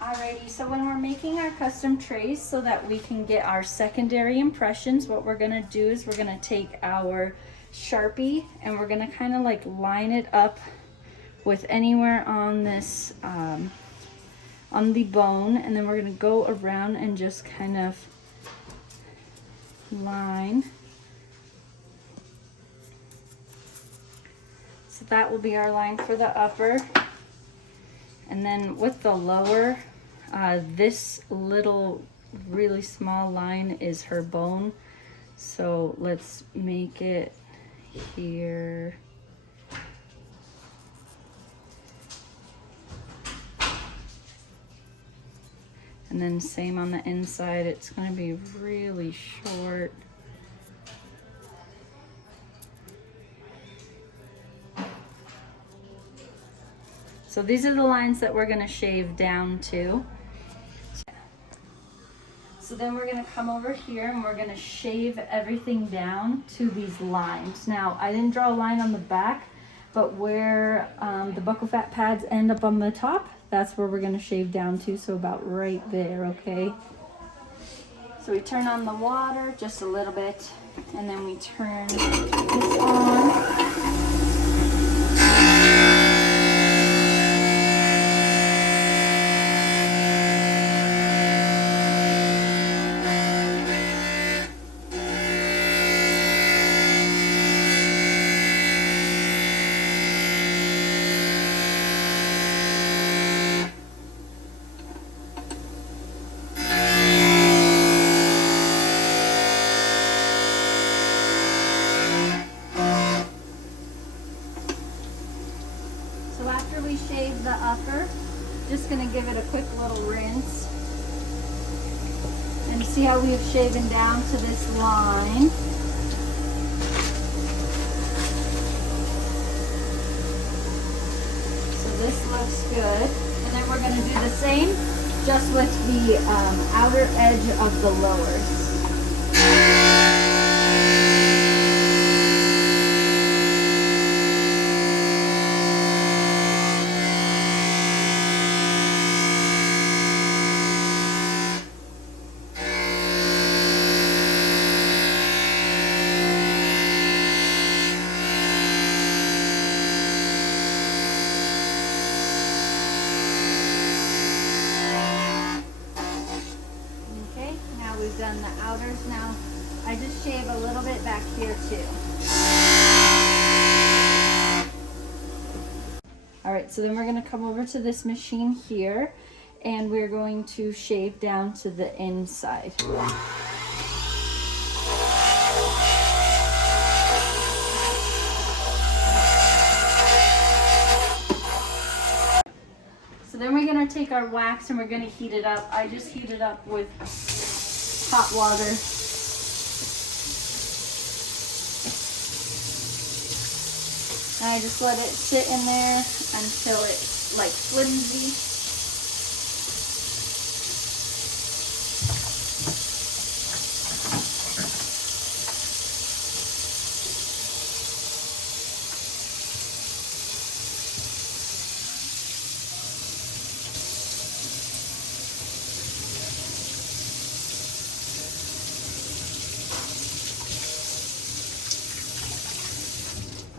Alrighty, so when we're making our custom trays so that we can get our secondary impressions, what we're gonna do is we're gonna take our Sharpie and we're gonna kind of like line it up with anywhere on this, on the bone, and then we're gonna go around and just kind of line. So that will be our line for the upper. And then with the lower, this little really small line is her bone. So let's make it here. And then same on the inside, it's going to be really short. So these are the lines that we're going to shave down to. So then we're going to come over here and we're going to shave everything down to these lines. Now, I didn't draw a line on the back, but where the buccal fat pads end up on the top, that's where we're going to shave down to, so about right there, okay? So we turn on the water just a little bit, and then we turn this on. So after we shave the upper, just gonna give it a quick little rinse. And see how we've shaven down to this line. So this looks good. And then we're gonna do the same, just with the outer edge of the lowers. We've done the outers. Now I just shave a little bit back here too. Alright, so then we're going to come over to this machine here and we're going to shave down to the inside. So then we're going to take our wax and we're going to heat it up. I just heat it up with hot water. And I just let it sit in there until it's like flimsy.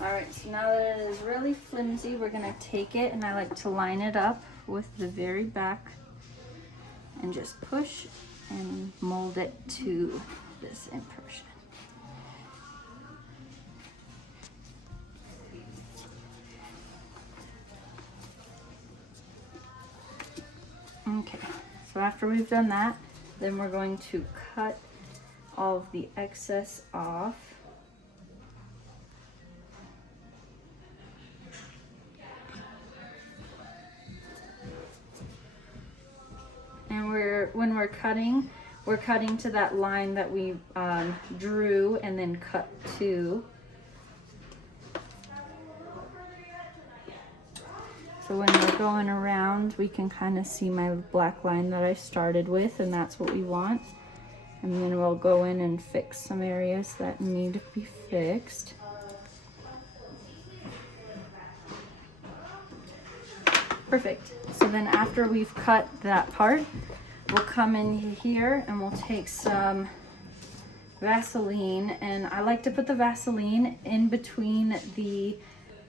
Alright, so now that it is really flimsy, we're going to take it, and I like to line it up with the very back and just push and mold it to this impression. Okay, so after we've done that, then we're going to cut all of the excess off. And when we're cutting to that line that we drew and then cut to. So when we're going around, we can kind of see my black line that I started with, and that's what we want. And then we'll go in and fix some areas that need to be fixed. Perfect. So then after we've cut that part, we'll come in here and we'll take some Vaseline, and I like to put the Vaseline in between the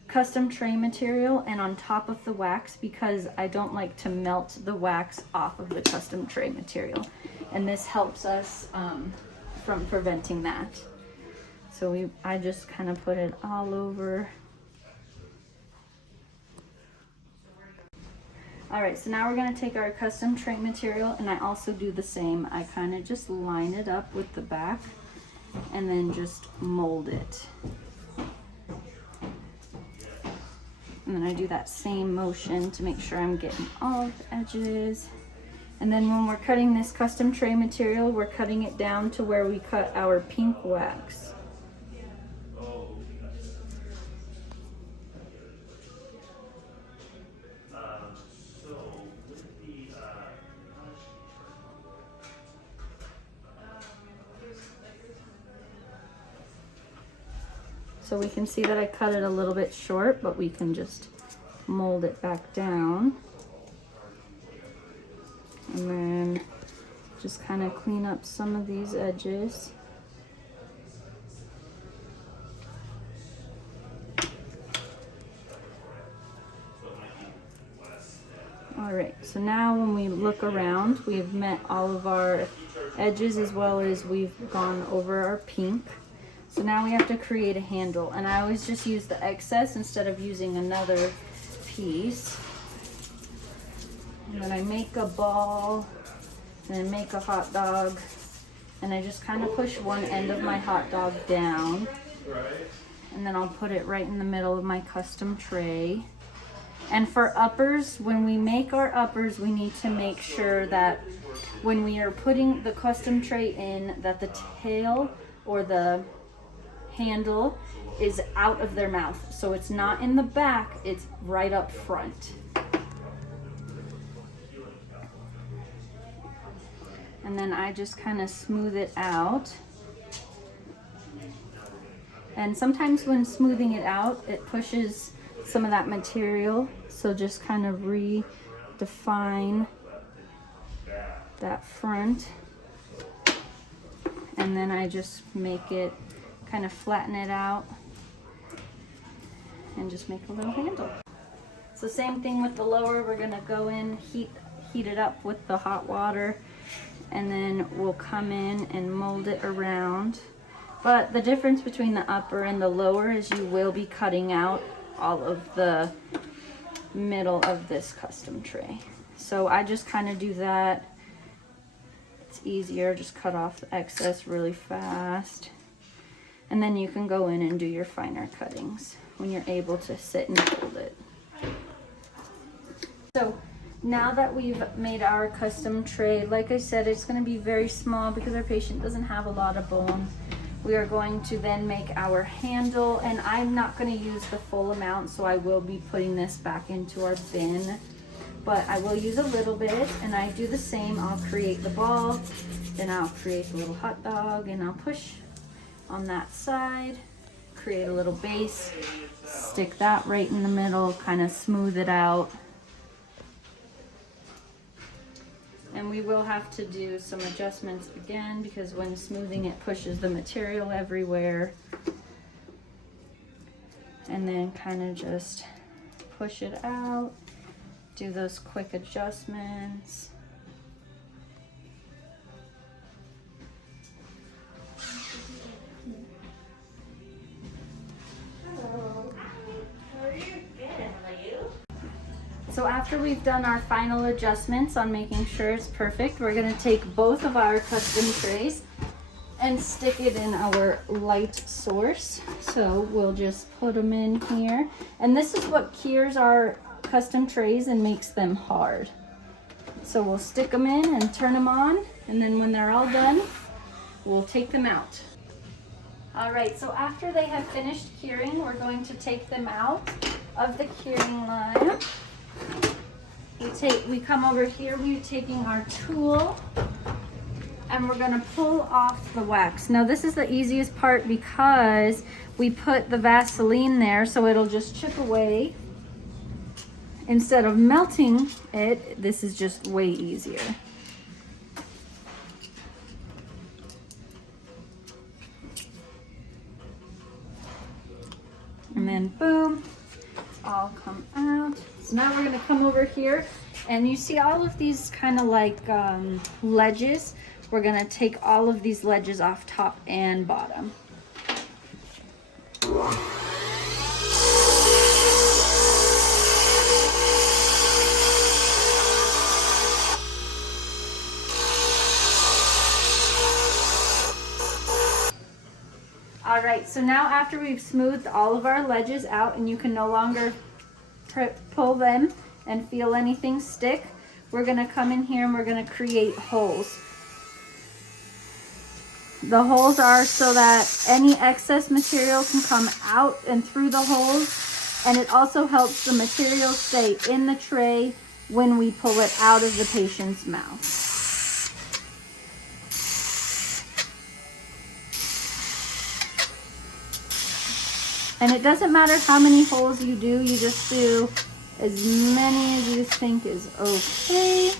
custom tray material and on top of the wax because I don't like to melt the wax off of the custom tray material, and this helps us from preventing that. So I just kind of put it all over. All right, so now we're gonna take our custom tray material, and I also do the same. I kind of just line it up with the back and then just mold it. And then I do that same motion to make sure I'm getting all of the edges. And then when we're cutting this custom tray material, we're cutting it down to where we cut our pink wax. So we can see that I cut it a little bit short, but we can just mold it back down. And then just kind of clean up some of these edges. All right, so now when we look around, we've met all of our edges as well as we've gone over our pink. So now we have to create a handle, and I always just use the excess instead of using another piece. And then I make a ball, and then make a hot dog, and I just kind of push one end of my hot dog down, and then I'll put it right in the middle of my custom tray. And for uppers, when we make our uppers, we need to make sure that when we are putting the custom tray in, that the tail or the handle is out of their mouth. So it's not in the back, it's right up front. And then I just kind of smooth it out. And sometimes when smoothing it out, it pushes some of that material. So just kind of redefine that front. And then I just make it, kind of flatten it out and just make a little handle. So same thing with the lower, we're gonna go in, heat it up with the hot water, and then we'll come in and mold it around. But the difference between the upper and the lower is you will be cutting out all of the middle of this custom tray. So I just kind of do that. It's easier, just cut off the excess really fast. And then you can go in and do your finer cuttings when you're able to sit and hold it. So now that we've made our custom tray, like I said, it's going to be very small because our patient doesn't have a lot of bone. We are going to then make our handle, and I'm not going to use the full amount, so I will be putting this back into our bin. But I will use a little bit, and I do the same. I'll create the ball, then I'll create the little hot dog, and I'll push on that side, create a little base, stick that right in the middle, kind of smooth it out. And we will have to do some adjustments again because when smoothing it pushes the material everywhere. And then kind of just push it out, do those quick adjustments. So after we've done our final adjustments on making sure it's perfect, we're going to take both of our custom trays and stick it in our light source. So we'll just put them in here. And this is what cures our custom trays and makes them hard. So we'll stick them in and turn them on, and then when they're all done, we'll take them out. All right, so after they have finished curing, we're going to take them out of the curing line. We come over here, we're taking our tool, and we're gonna pull off the wax. Now this is the easiest part because we put the Vaseline there, so it'll just chip away. instead of melting it, this is just way easier. And then boom, it's all come out. So now we're gonna come over here, and you see all of these kind of like ledges. We're gonna take all of these ledges off top and bottom. All right, so now after we've smoothed all of our ledges out and you can no longer pull them and feel anything stick, we're gonna come in here and we're gonna create holes. The holes are so that any excess material can come out and through the holes, and it also helps the material stay in the tray when we pull it out of the patient's mouth. And it doesn't matter how many holes you do, you just do as many as you think is okay.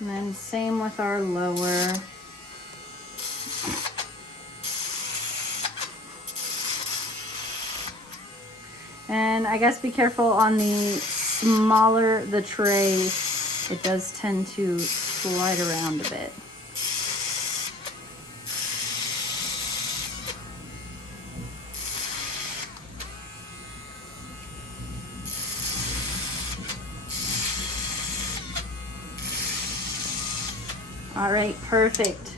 And then same with our lower. And I guess be careful on the smaller the tray, it does tend to slide around a bit. All right, perfect.